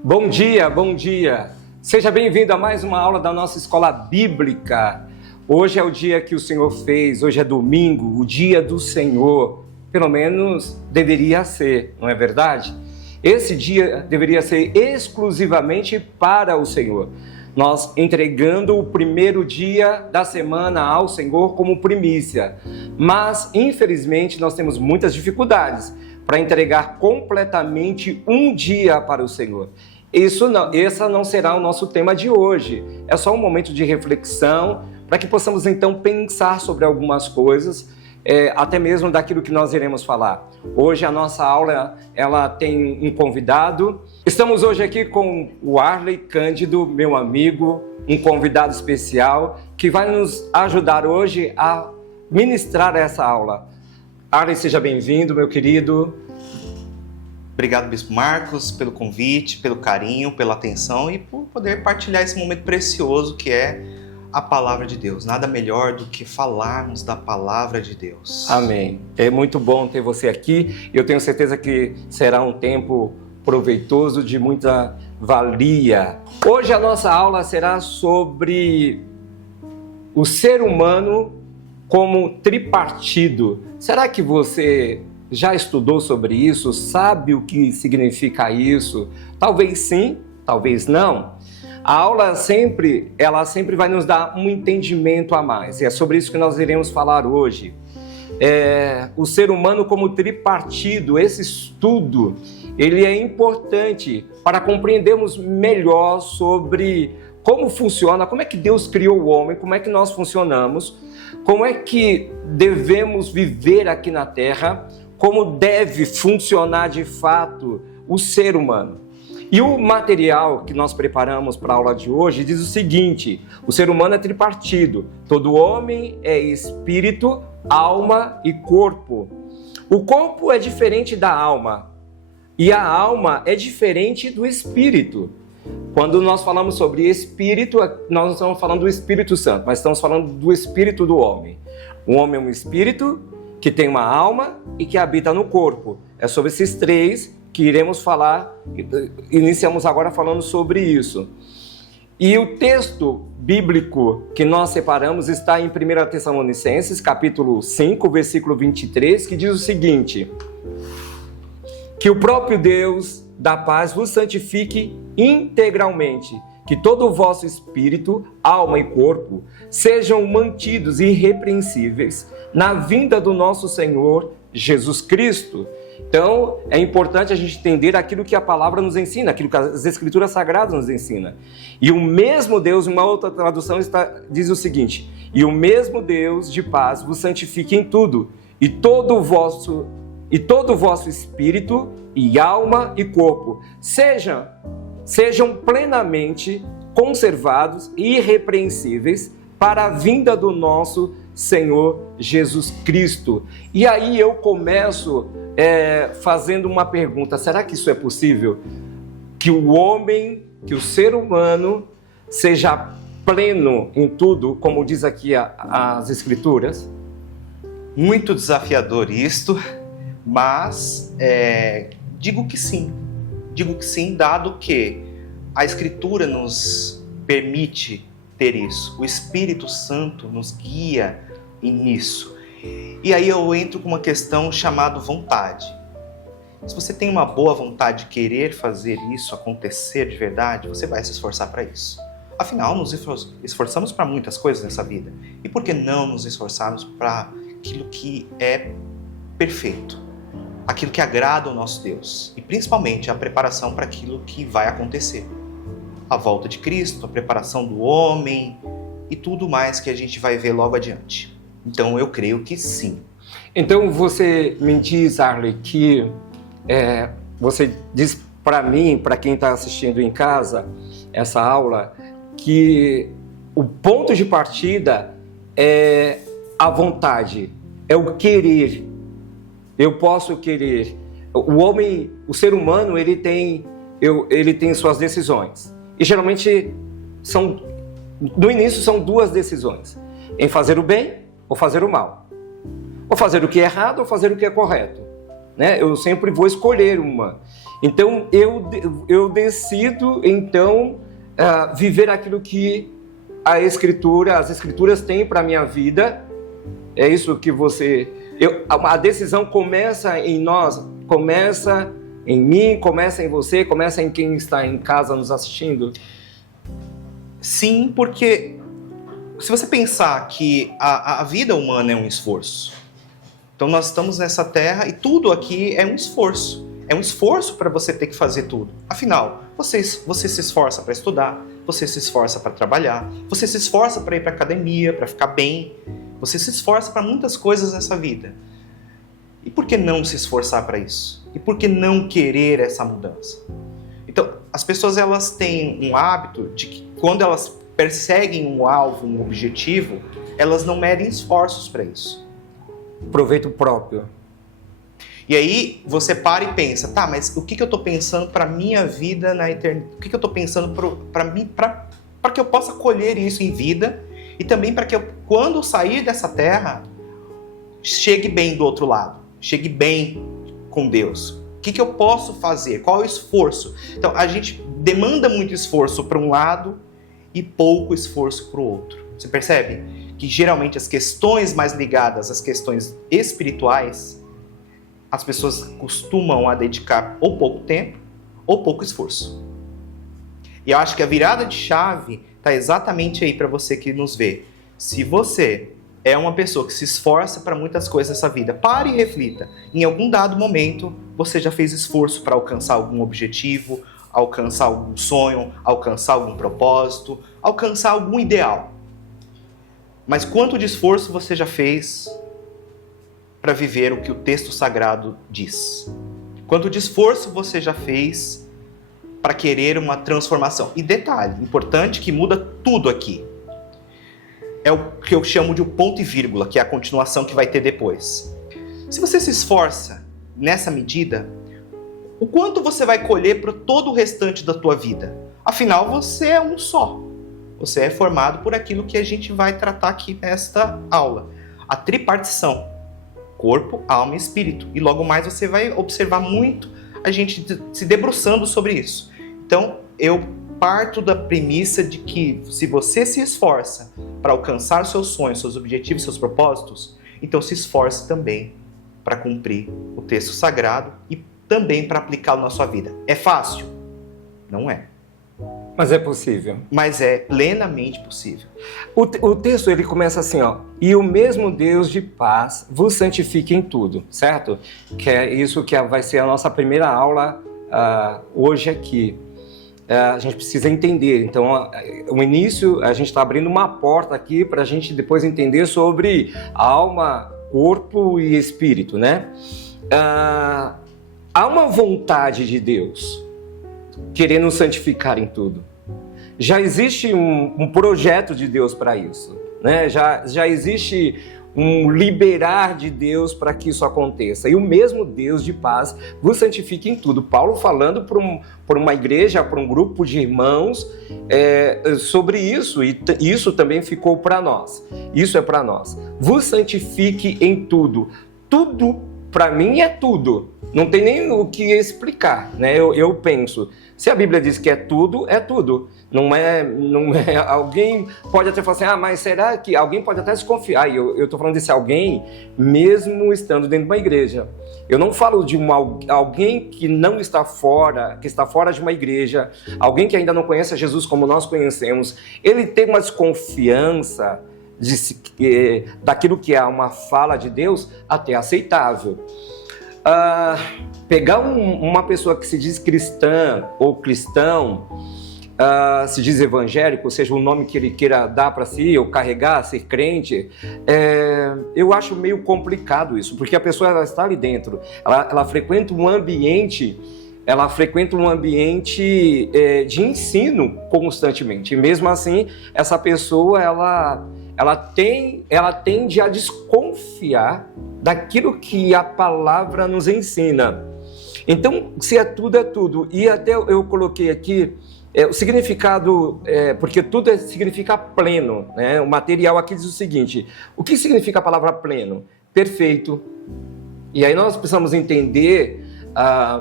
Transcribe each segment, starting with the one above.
Bom dia, bom dia. Seja bem-vindo a mais uma aula da nossa escola bíblica. Hoje é o dia que o Senhor fez, hoje é domingo, o dia do Senhor. Pelo menos deveria ser, não é verdade? Esse dia deveria ser exclusivamente para o Senhor. Nós entregando o primeiro dia da semana ao Senhor como primícia. Mas, infelizmente, nós temos muitas dificuldades para entregar completamente um dia para o Senhor. Esse não será o nosso tema de hoje. É só um momento de reflexão para que possamos então pensar sobre algumas coisas, até mesmo daquilo que nós iremos falar. Hoje a nossa aula ela tem um convidado. Estamos hoje aqui com o Arley Cândido, meu amigo, um convidado especial que vai nos ajudar hoje a ministrar essa aula. Arley, seja bem-vindo, meu querido. Obrigado, Bispo Marcos, pelo convite, pelo carinho, pela atenção e por poder partilhar esse momento precioso que é a Palavra de Deus. Nada melhor do que falarmos da Palavra de Deus. Amém. É muito bom ter você aqui. Eu tenho certeza que será um tempo proveitoso, de muita valia. Hoje a nossa aula será sobre o ser humano como tripartido. Será que você já estudou sobre isso? Sabe o que significa isso? Talvez sim, talvez não. A aula sempre vai nos dar um entendimento a mais. E é sobre isso que nós iremos falar hoje. O ser humano como tripartido, esse estudo, ele é importante para compreendermos melhor sobre como funciona, como é que Deus criou o homem, como é que nós funcionamos, como é que devemos viver aqui na Terra, como deve funcionar de fato o ser humano. E o material que nós preparamos para a aula de hoje diz o seguinte: o ser humano é tripartido, todo homem é espírito, alma e corpo. O corpo é diferente da alma e a alma é diferente do espírito. Quando nós falamos sobre espírito, nós não estamos falando do Espírito Santo, mas estamos falando do espírito do homem. O homem é um espírito que tem uma alma e que habita no corpo. É sobre esses três que iremos falar, iniciamos agora falando sobre isso. E o texto bíblico que nós separamos está em 1 Tessalonicenses, capítulo 5, versículo 23, que diz o seguinte: que o próprio Deus da paz vos santifique integralmente, que todo o vosso espírito, alma e corpo sejam mantidos irrepreensíveis na vinda do nosso Senhor Jesus Cristo. Então, é importante a gente entender aquilo que a palavra nos ensina, aquilo que as Escrituras Sagradas nos ensinam. E o mesmo Deus, uma outra tradução diz o seguinte: e o mesmo Deus de paz vos santifique em tudo, e todo o vosso espírito e alma e corpo sejam plenamente conservados e irrepreensíveis para a vinda do nosso Senhor Jesus Cristo. E aí eu começo fazendo uma pergunta: será que isso é possível? Que o homem, que o ser humano seja pleno em tudo, como diz aqui as Escrituras? Muito desafiador isto, mas digo que sim, dado que a Escritura nos permite ter isso, o Espírito Santo nos guia nisso. E aí eu entro com uma questão chamada vontade. Se você tem uma boa vontade de querer fazer isso acontecer de verdade, você vai se esforçar para isso. Afinal, nos esforçamos para muitas coisas nessa vida. E por que não nos esforçarmos para aquilo que é perfeito? Aquilo que agrada ao nosso Deus, e principalmente a preparação para aquilo que vai acontecer. A volta de Cristo, a preparação do homem e tudo mais que a gente vai ver logo adiante. Então eu creio que sim. Então você me diz, Arley, que você diz para mim, para quem está assistindo em casa essa aula, que o ponto de partida é a vontade, é o querer. Eu posso querer. O ser humano, ele tem suas decisões. E geralmente, no início, são duas decisões: em fazer o bem ou fazer o mal. Ou fazer o que é errado ou fazer o que é correto. né? Eu sempre vou escolher uma. Então, eu decido, então, viver aquilo que as Escrituras têm para a minha vida. É isso que a decisão começa em nós, começa em mim, começa em você, começa em quem está em casa nos assistindo. Sim, porque se você pensar que a vida humana é um esforço, então nós estamos nessa terra e tudo aqui é um esforço. É um esforço para você ter que fazer tudo. Afinal, você se esforça para estudar, você se esforça para trabalhar, você se esforça para ir para academia, para ficar bem, você se esforça para muitas coisas nessa vida. E por que não se esforçar para isso? E por que não querer essa mudança? Então, as pessoas elas têm um hábito de que quando elas perseguem um alvo, um objetivo, elas não medem esforços para isso. Proveito próprio. E aí você para e pensa, tá, mas o que eu estou pensando para minha vida na eternidade? O que eu estou pensando para mim, para que eu possa colher isso em vida e também para que eu, quando eu sair dessa terra, chegue bem do outro lado, chegue bem com Deus. O que eu posso fazer? Qual é o esforço? Então a gente demanda muito esforço para um lado e pouco esforço para o outro. Você percebe que geralmente as questões mais ligadas às questões espirituais, as pessoas costumam a dedicar ou pouco tempo ou pouco esforço. E eu acho que a virada de chave está exatamente aí para você que nos vê. Se você é uma pessoa que se esforça para muitas coisas nessa vida, pare e reflita. Em algum dado momento, você já fez esforço para alcançar algum objetivo, alcançar algum sonho, alcançar algum propósito, alcançar algum ideal. Mas quanto de esforço você já fez para viver o que o texto sagrado diz? Quanto de esforço você já fez para querer uma transformação? E detalhe, importante que muda tudo aqui. É o que eu chamo de um ponto e vírgula, que é a continuação que vai ter depois. Se você se esforça nessa medida, o quanto você vai colher para todo o restante da tua vida? Afinal, você é um só. Você é formado por aquilo que a gente vai tratar aqui nesta aula. A tripartição. Corpo, alma e espírito. E logo mais você vai observar muito a gente se debruçando sobre isso. Então, eu parto da premissa de que se você se esforça para alcançar seus sonhos, seus objetivos, seus propósitos, então se esforce também para cumprir o texto sagrado e também para aplicá-lo na sua vida. É fácil? Não é. Mas é possível. Mas é plenamente possível. O texto ele começa assim, ó. E o mesmo Deus de paz vos santifique em tudo, certo? Que é isso que vai ser a nossa primeira aula hoje aqui. A gente precisa entender. Então, o início, a gente está abrindo uma porta aqui para a gente depois entender sobre alma, corpo e espírito, né? Há uma vontade de Deus querendo santificar em tudo. Já existe um projeto de Deus para isso, né? Já existe um liberar de Deus para que isso aconteça. E o mesmo Deus de paz vos santifique em tudo. Paulo falando por uma igreja, por um grupo de irmãos sobre isso, e isso também ficou para nós. Isso é para nós. Vos santifique em tudo. Tudo, para mim, é tudo. Não tem nem o que explicar, né? Eu penso, se a Bíblia diz que é tudo, é tudo. Não é. Alguém pode até falar assim, mas será que alguém pode até desconfiar? E eu estou falando desse alguém, mesmo estando dentro de uma igreja. Eu não falo de alguém que não está fora, que está fora de uma igreja, alguém que ainda não conhece a Jesus como nós conhecemos. Ele tem uma desconfiança daquilo que é uma fala de Deus até aceitável. Pegar uma pessoa que se diz cristã ou cristão, se diz evangélico, ou seja, o nome que ele queira dar para si, ou carregar, ser crente, eu acho meio complicado isso, porque a pessoa ela está ali dentro, ela frequenta um ambiente, de ensino constantemente, e mesmo assim, essa pessoa, ela tende a desconfiar daquilo que a palavra nos ensina. Então, se é tudo, é tudo. E até eu coloquei aqui o significado, porque tudo significa pleno, né? O material aqui diz o seguinte: o que significa a palavra pleno? Perfeito, E aí nós precisamos entender,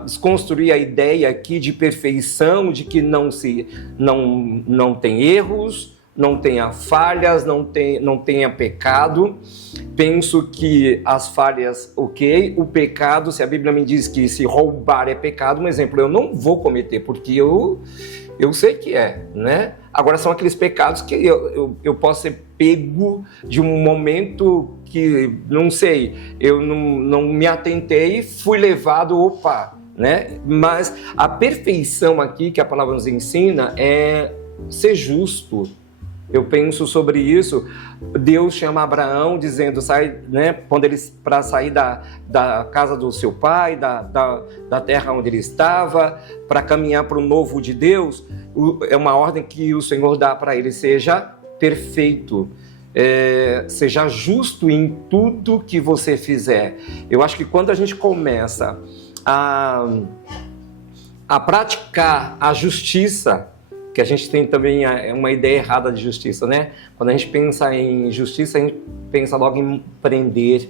desconstruir a ideia aqui de perfeição, de que não tem erros, não tenha falhas, não tenha pecado. Penso que as falhas, ok, o pecado, se a Bíblia me diz que se roubar é pecado, um exemplo, eu não vou cometer, porque eu sei que é, né? Agora são aqueles pecados que eu posso ser pego de um momento que, não sei, eu não me atentei e fui levado, né? Mas a perfeição aqui que a palavra nos ensina é ser justo. Eu penso sobre isso. Deus chama Abraão dizendo, né, quando ele para sair da casa do seu pai, da terra onde ele estava, para caminhar para o novo de Deus, é uma ordem que o Senhor dá para ele: seja perfeito, seja justo em tudo que você fizer. Eu acho que quando a gente começa a praticar a justiça, que a gente tem também uma ideia errada de justiça, né? Quando a gente pensa em justiça, a gente pensa logo em prender,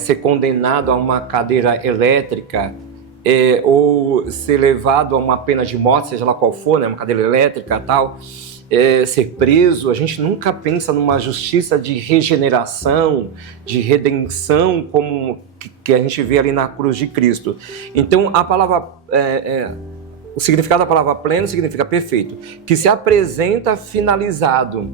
ser condenado a uma cadeira elétrica, ou ser levado a uma pena de morte, seja lá qual for, né? Uma cadeira elétrica e tal, ser preso. A gente nunca pensa numa justiça de regeneração, de redenção, como que a gente vê ali na cruz de Cristo. Então, a palavra... o significado da palavra pleno significa perfeito, que se apresenta finalizado,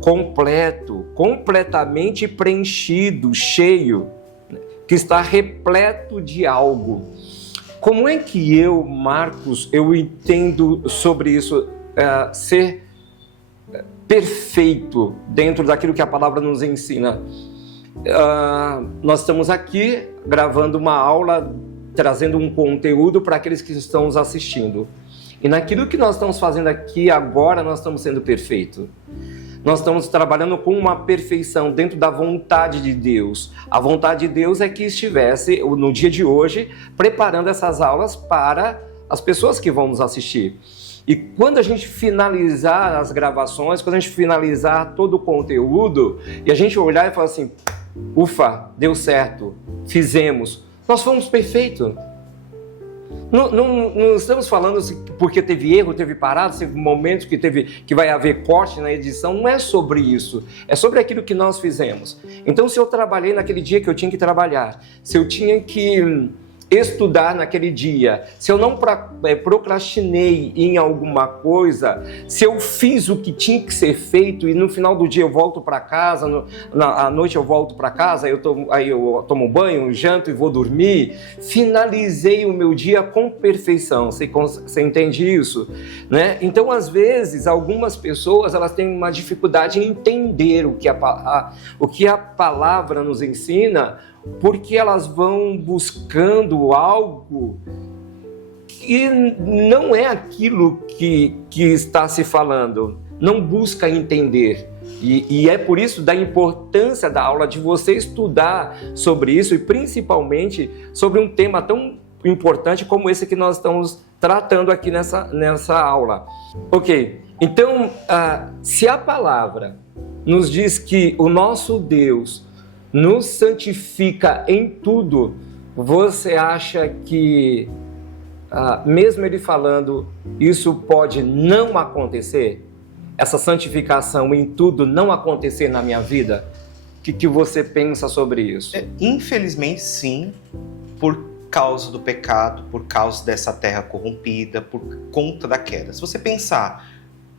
completo, completamente preenchido, cheio, que está repleto de algo. Como é que Marcos, eu entendo sobre isso, ser perfeito dentro daquilo que a palavra nos ensina? Nós estamos aqui gravando uma aula, trazendo um conteúdo para aqueles que estão nos assistindo. E naquilo que nós estamos fazendo aqui agora, nós estamos sendo perfeitos. Nós estamos trabalhando com uma perfeição dentro da vontade de Deus. A vontade de Deus é que estivesse, no dia de hoje, preparando essas aulas para as pessoas que vão nos assistir. E quando a gente finalizar as gravações, quando a gente finalizar todo o conteúdo, e a gente olhar e falar assim, ufa, deu certo, fizemos, nós fomos perfeitos. Não estamos falando porque teve erro, teve parada, teve momentos que vai haver corte na edição. Não é sobre isso. É sobre aquilo que nós fizemos. Então, se eu trabalhei naquele dia que eu tinha que trabalhar, se eu tinha que estudar naquele dia, se eu não procrastinei em alguma coisa, se eu fiz o que tinha que ser feito e no final do dia eu volto para casa, à noite eu volto para casa, aí eu tomo banho, janto e vou dormir, finalizei o meu dia com perfeição. Você entende isso? Né? Então, às vezes, algumas pessoas elas têm uma dificuldade em entender o que a palavra nos ensina, porque elas vão buscando algo que não é aquilo que está se falando, não busca entender. E é por isso da importância da aula de você estudar sobre isso e principalmente sobre um tema tão importante como esse que nós estamos tratando aqui nessa aula. Ok, então se a palavra nos diz que o nosso Deus nos santifica em tudo, você acha que, mesmo ele falando, isso pode não acontecer? Essa santificação em tudo não acontecer na minha vida? O que você pensa sobre isso? Infelizmente, sim, por causa do pecado, por causa dessa terra corrompida, por conta da queda. Se você pensar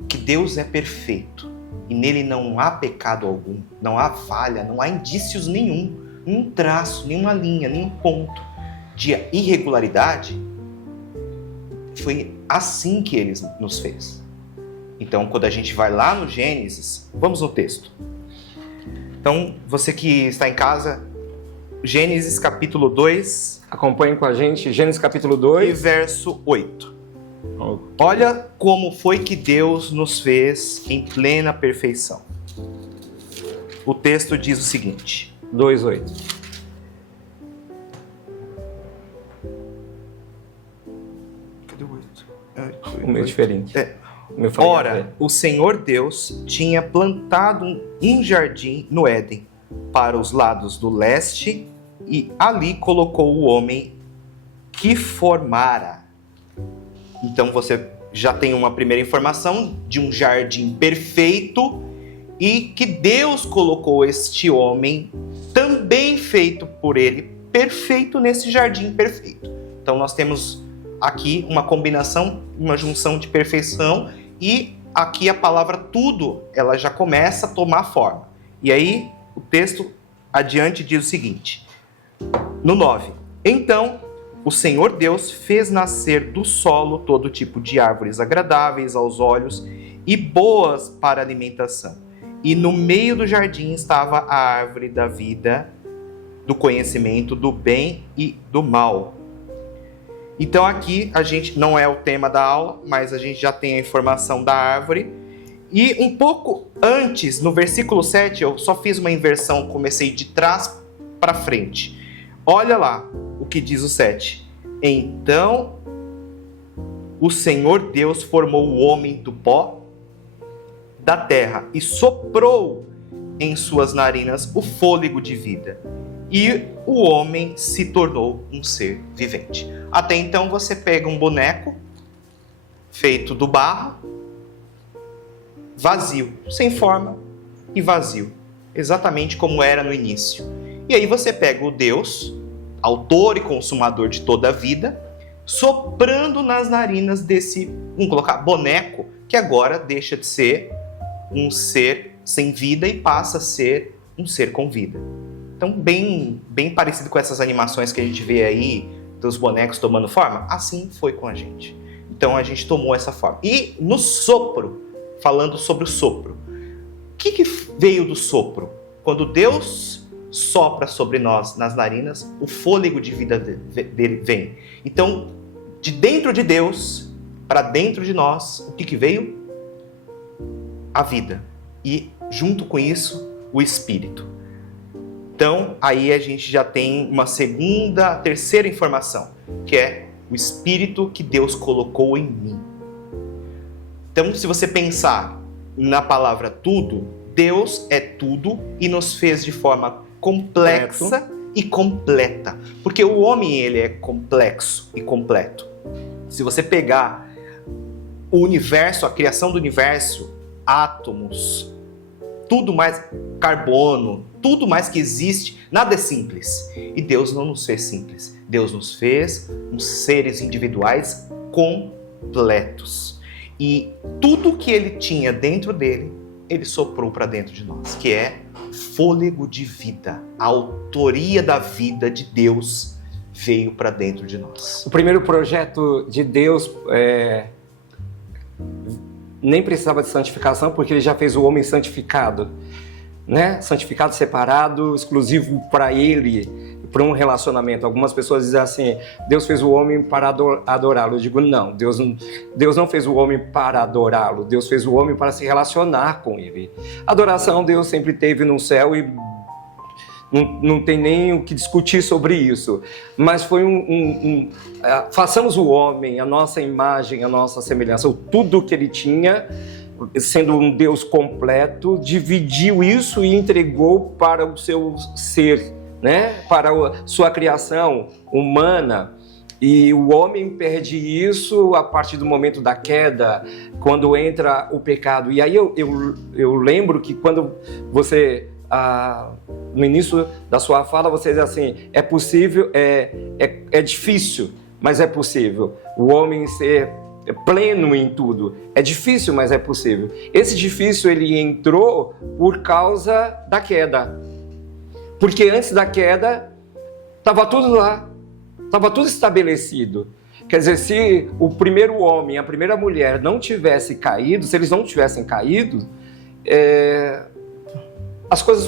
que Deus é perfeito, e nele não há pecado algum, não há falha, não há indícios nenhum traço, nenhuma linha, nenhum ponto de irregularidade, foi assim que ele nos fez. Então, quando a gente vai lá no Gênesis, vamos no texto. Então, você que está em casa, Gênesis capítulo 2. Acompanhe com a gente, Gênesis capítulo 2. E verso 8. Olha como foi que Deus nos fez em plena perfeição. O texto diz o seguinte: 2:8. Cadê o 8? O meu é diferente. Ora, o Senhor Deus tinha plantado um jardim no Éden, para os lados do leste e ali colocou o homem que formara. Então você já tem uma primeira informação de um jardim perfeito e que Deus colocou este homem também feito por ele, perfeito nesse jardim perfeito. Então nós temos aqui uma combinação, uma junção de perfeição, e aqui a palavra tudo, ela já começa a tomar forma. E aí o texto adiante diz o seguinte, no 9: Então o Senhor Deus fez nascer do solo todo tipo de árvores agradáveis aos olhos e boas para alimentação. E no meio do jardim estava a árvore da vida, do conhecimento do bem e do mal. Então aqui a gente, não é o tema da aula, mas a gente já tem a informação da árvore. E um pouco antes, no versículo 7, eu só fiz uma inversão, comecei de trás para frente. Olha lá o que diz o 7. Então o Senhor Deus formou o homem do pó da terra e soprou em suas narinas o fôlego de vida. E o homem se tornou um ser vivente. Até então você pega um boneco feito do barro, vazio, sem forma e vazio, exatamente como era no início. E aí você pega o Deus, autor e consumador de toda a vida, soprando nas narinas desse, vamos colocar, boneco, que agora deixa de ser um ser sem vida e passa a ser um ser com vida. Então, bem parecido com essas animações que a gente vê aí, dos bonecos tomando forma, assim foi com a gente. Então, a gente tomou essa forma. E no sopro, falando sobre o sopro, o que veio do sopro? Quando Deus sopra sobre nós, nas narinas, o fôlego de vida dele vem. Então, de dentro de Deus, para dentro de nós, o que veio? A vida. E, junto com isso, o Espírito. Então, aí a gente já tem uma terceira informação, que é o Espírito que Deus colocou em mim. Então, se você pensar na palavra tudo, Deus é tudo e nos fez de forma complexa e completa. Porque o homem, ele é complexo e completo. Se você pegar o universo, a criação do universo, átomos, tudo mais, carbono, tudo mais que existe, nada é simples. E Deus não nos fez simples. Deus nos fez uns seres individuais completos. E tudo que ele tinha dentro dele, ele soprou para dentro de nós, que é fôlego de vida. A autoria da vida de Deus veio para dentro de nós. O primeiro projeto de Deus nem precisava de santificação, porque ele já fez o homem santificado, né? Santificado, separado, exclusivo para ele, para um relacionamento. Algumas pessoas dizem assim, Deus fez o homem para adorá-lo. Eu digo, não, Deus não fez o homem para adorá-lo, Deus fez o homem para se relacionar com ele. Adoração Deus sempre teve no céu e não tem nem o que discutir sobre isso, mas foi façamos o homem, a nossa imagem, a nossa semelhança, tudo que ele tinha, sendo um Deus completo, dividiu isso e entregou para o seu ser, né? Para a sua criação humana. E o homem perde isso a partir do momento da queda, quando entra o pecado. E aí eu lembro que quando você... no início da sua fala, você diz assim, é possível, é difícil, mas é possível. O homem ser pleno em tudo. É difícil, mas é possível. Esse difícil, ele entrou por causa da queda. Porque antes da queda, estava tudo lá. Estava tudo estabelecido. Quer dizer, se o primeiro homem, a primeira mulher não tivesse caído, se eles não tivessem caído, as coisas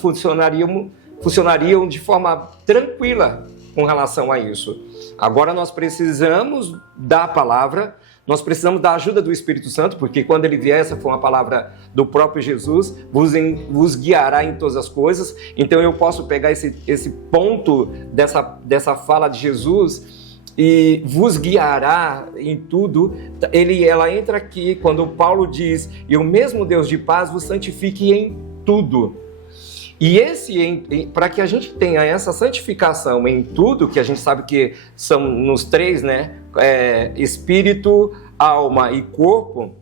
funcionariam de forma tranquila com relação a isso. Agora nós precisamos da palavra, nós precisamos da ajuda do Espírito Santo, porque quando ele vier, essa foi uma palavra do próprio Jesus, vos guiará em todas as coisas. Então eu posso pegar esse ponto dessa fala de Jesus e vos guiará em tudo. Ela entra aqui quando Paulo diz, e o mesmo Deus de paz vos santifique em tudo. E para que a gente tenha essa santificação em tudo, que a gente sabe que são nos três, né? Espírito, alma e corpo.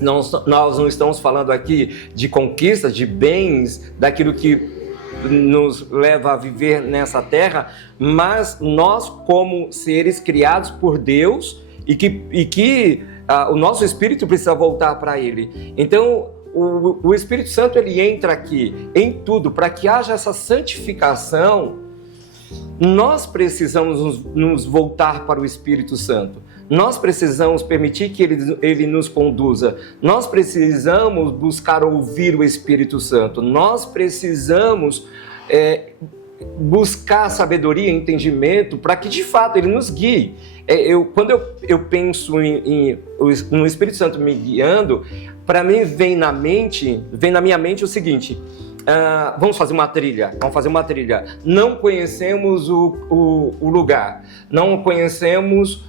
Nós não estamos falando aqui de conquistas, de bens, daquilo que nos leva a viver nessa terra, mas nós, como seres criados por Deus, e que o nosso espírito precisa voltar para Ele. Então, o Espírito Santo, ele entra aqui em tudo, para que haja essa santificação. Nós precisamos nos voltar para o Espírito Santo. Nós precisamos permitir que ele nos conduza. Nós precisamos buscar ouvir o Espírito Santo. Nós precisamos buscar sabedoria e entendimento para que, de fato, ele nos guie. Quando eu penso no Espírito Santo me guiando, para mim vem na minha mente o seguinte: vamos fazer uma trilha. Não conhecemos o lugar, não conhecemos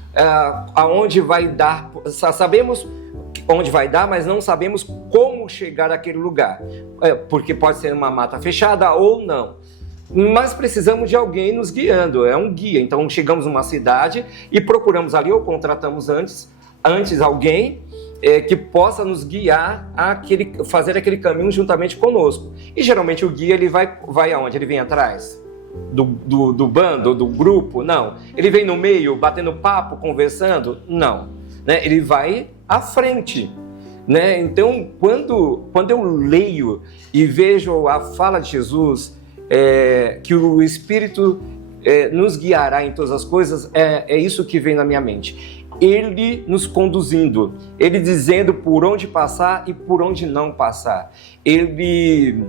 aonde vai dar. Sabemos onde vai dar, mas não sabemos como chegar àquele lugar, porque pode ser uma mata fechada ou não. Mas precisamos de alguém nos guiando, é um guia. Então chegamos numa cidade e procuramos ali, ou contratamos antes alguém que possa nos guiar fazer aquele caminho juntamente conosco. E geralmente o guia, ele vai aonde? Ele vem atrás do bando, do grupo? Não. Ele vem no meio, batendo papo, conversando? Não. Né? Ele vai à frente. Né? Então, quando eu leio e vejo a fala de Jesus, que o Espírito nos guiará em todas as coisas, é isso que vem na minha mente. Ele nos conduzindo, ele dizendo por onde passar e por onde não passar. Ele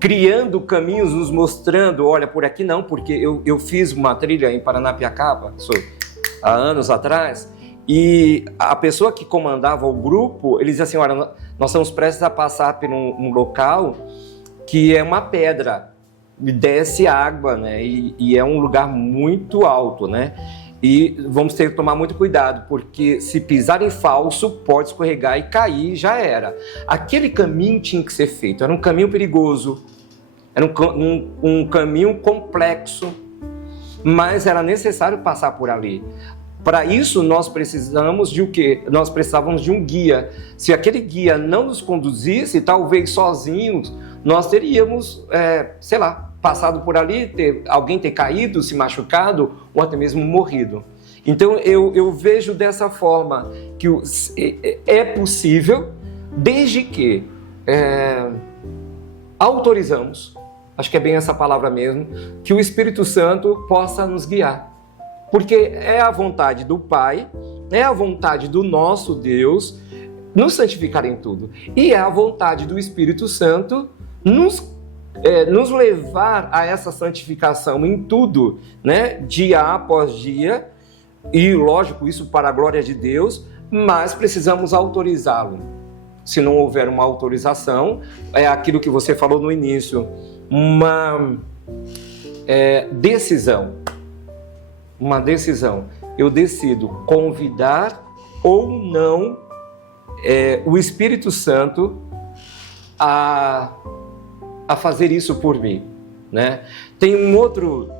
criando caminhos, nos mostrando, olha, por aqui não, porque eu fiz uma trilha em Paranapiacaba, há anos atrás, e a pessoa que comandava o grupo, ele dizia assim: olha, nós estamos prestes a passar por um local que é uma pedra, desce água, né? E é um lugar muito alto, né? E vamos ter que tomar muito cuidado, porque se pisar em falso, pode escorregar e cair, já era. Aquele caminho tinha que ser feito, era um caminho perigoso, era um caminho complexo, mas era necessário passar por ali. Para isso, nós precisamos de o quê? Nós precisávamos de um guia. Se aquele guia não nos conduzisse, talvez sozinhos, nós teríamos, passado por ali, alguém ter caído, se machucado, ou até mesmo morrido. Então, eu vejo dessa forma, que é possível, desde que autorizamos, acho que é bem essa palavra mesmo, que o Espírito Santo possa nos guiar. Porque é a vontade do Pai, é a vontade do nosso Deus nos santificar em tudo. E é a vontade do Espírito Santo nos levar a essa santificação em tudo, né? Dia após dia. E, lógico, isso para a glória de Deus, mas precisamos autorizá-lo. Se não houver uma autorização, é aquilo que você falou no início, uma decisão. Uma decisão. Eu decido convidar ou não o Espírito Santo a fazer isso por mim, né? Tem um outro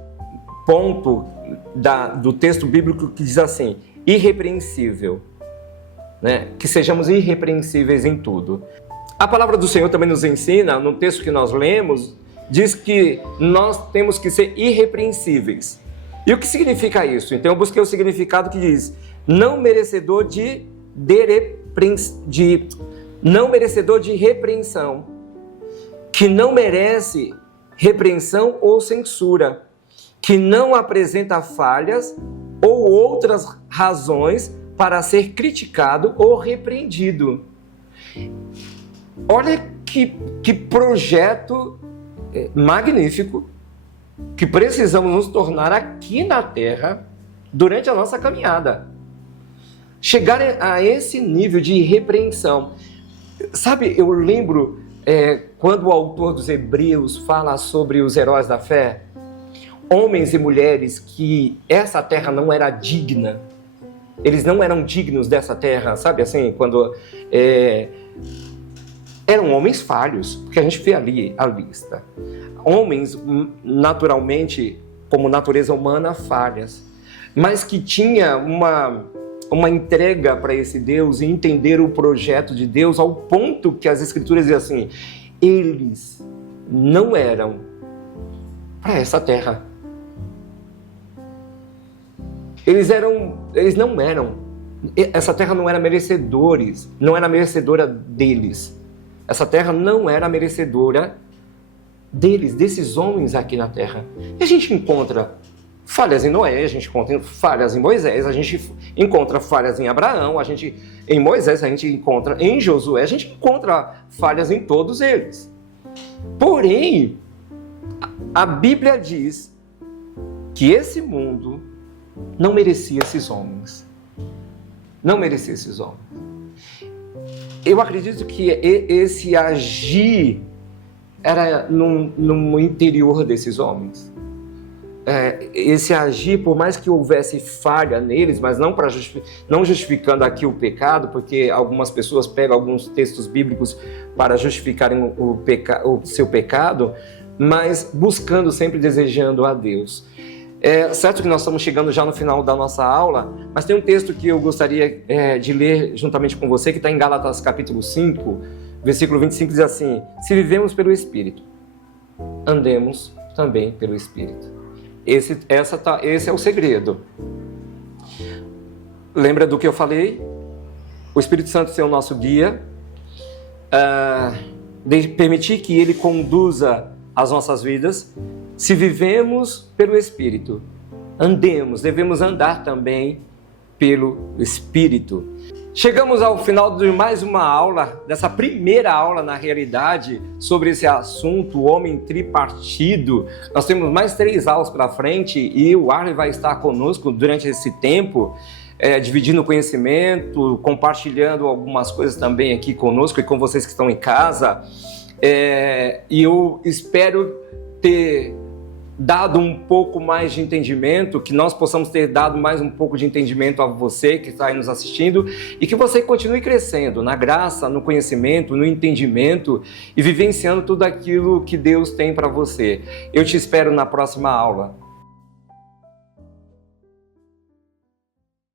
ponto do texto bíblico que diz assim: irrepreensível, né? Que sejamos irrepreensíveis em tudo. A palavra do Senhor também nos ensina, no texto que nós lemos, diz que nós temos que ser irrepreensíveis. E o que significa isso? Então eu busquei o significado que diz: não merecedor de repreensão, que não merece repreensão ou censura, que não apresenta falhas ou outras razões para ser criticado ou repreendido. Olha que projeto magnífico que precisamos nos tornar aqui na Terra durante a nossa caminhada. Chegar a esse nível de repreensão. Sabe, eu lembro quando o autor dos Hebreus fala sobre os heróis da fé, homens e mulheres que essa terra não era digna, eles não eram dignos dessa terra, sabe assim, quando eram homens falhos, porque a gente vê ali a lista. Homens, naturalmente, como natureza humana, falhas, mas que tinha uma entrega para esse Deus e entender o projeto de Deus ao ponto que as Escrituras dizem assim, eles não eram para essa terra. Eles não eram, essa terra não era merecedora deles. Essa terra não era merecedora deles, desses homens aqui na terra. E a gente encontra falhas em Noé, a gente encontra falhas em Moisés, a gente encontra falhas em Abraão, em Moisés, a gente encontra em Josué, a gente encontra falhas em todos eles. Porém, a Bíblia diz que esse mundo não merecia esses homens. Não merecia esses homens. Eu acredito que esse agir era no interior desses homens. Esse agir, por mais que houvesse falha neles, mas não justificando aqui o pecado, porque algumas pessoas pegam alguns textos bíblicos para justificarem o seu pecado, mas buscando, sempre desejando a Deus. É certo que nós estamos chegando já no final da nossa aula, mas tem um texto que eu gostaria de ler juntamente com você, que está em Gálatas capítulo 5, versículo 25, diz assim: se vivemos pelo Espírito, andemos também pelo Espírito. Esse é o segredo. Lembra do que eu falei? O Espírito Santo ser o nosso guia, permitir que Ele conduza as nossas vidas. Se vivemos pelo Espírito, devemos andar também pelo Espírito. Chegamos ao final de mais uma aula, dessa primeira aula na realidade, sobre esse assunto, o homem tripartido. Nós temos mais 3 aulas pela frente e o Arley vai estar conosco durante esse tempo, dividindo o conhecimento, compartilhando algumas coisas também aqui conosco e com vocês que estão em casa. E eu espero ter dado um pouco mais de entendimento, que nós possamos ter dado mais um pouco de entendimento a você que está aí nos assistindo e que você continue crescendo na graça, no conhecimento, no entendimento e vivenciando tudo aquilo que Deus tem para você. Eu te espero na próxima aula.